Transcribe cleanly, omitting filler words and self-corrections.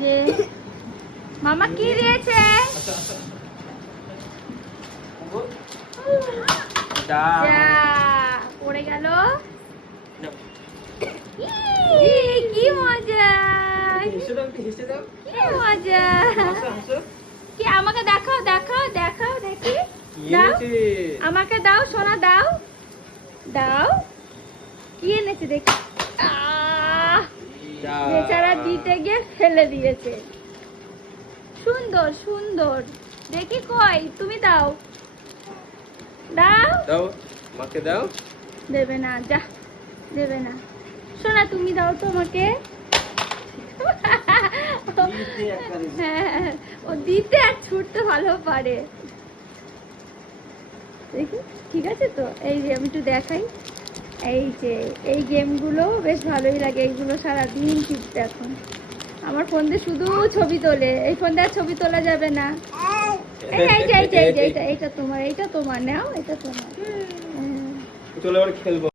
যে মামা কি দিয়েছে? যা পড়ে গেল। কি মজা, কি মজা। কি আমাকে দেখাও দেখাও দেখাও দেখি। দাও আমাকে, দাও সোনা, দাও দাও। কি এনেছে দেখি। বেচারা দিতে গিয়ে ফেলে দিয়েছে। সুন্দর সুন্দর দেখি। কই তুমি দাও, দাও দাও মাকে দাও। দেবে না, যা দেবে না। সোনা তুমি দাও তো আমাকে। হ্যাঁ, ও দিতে আর ছুটতে ভালো পারে। দেখি ঠিক আছে তো। এই যে আমি একটু দেখাই, এই যে এই গেমগুলো বেশ ভালোই লাগে। এইগুলো সারাদিন টিপতে। এখন আমার ফোন দিয়ে শুধু ছবি তোলে। এই ফোন দিয়ে আর ছবি তোলা যাবে না। এইটা তোমার, এইটা তোমার, নাও এটা তোমার। চলো এবার খেলবো।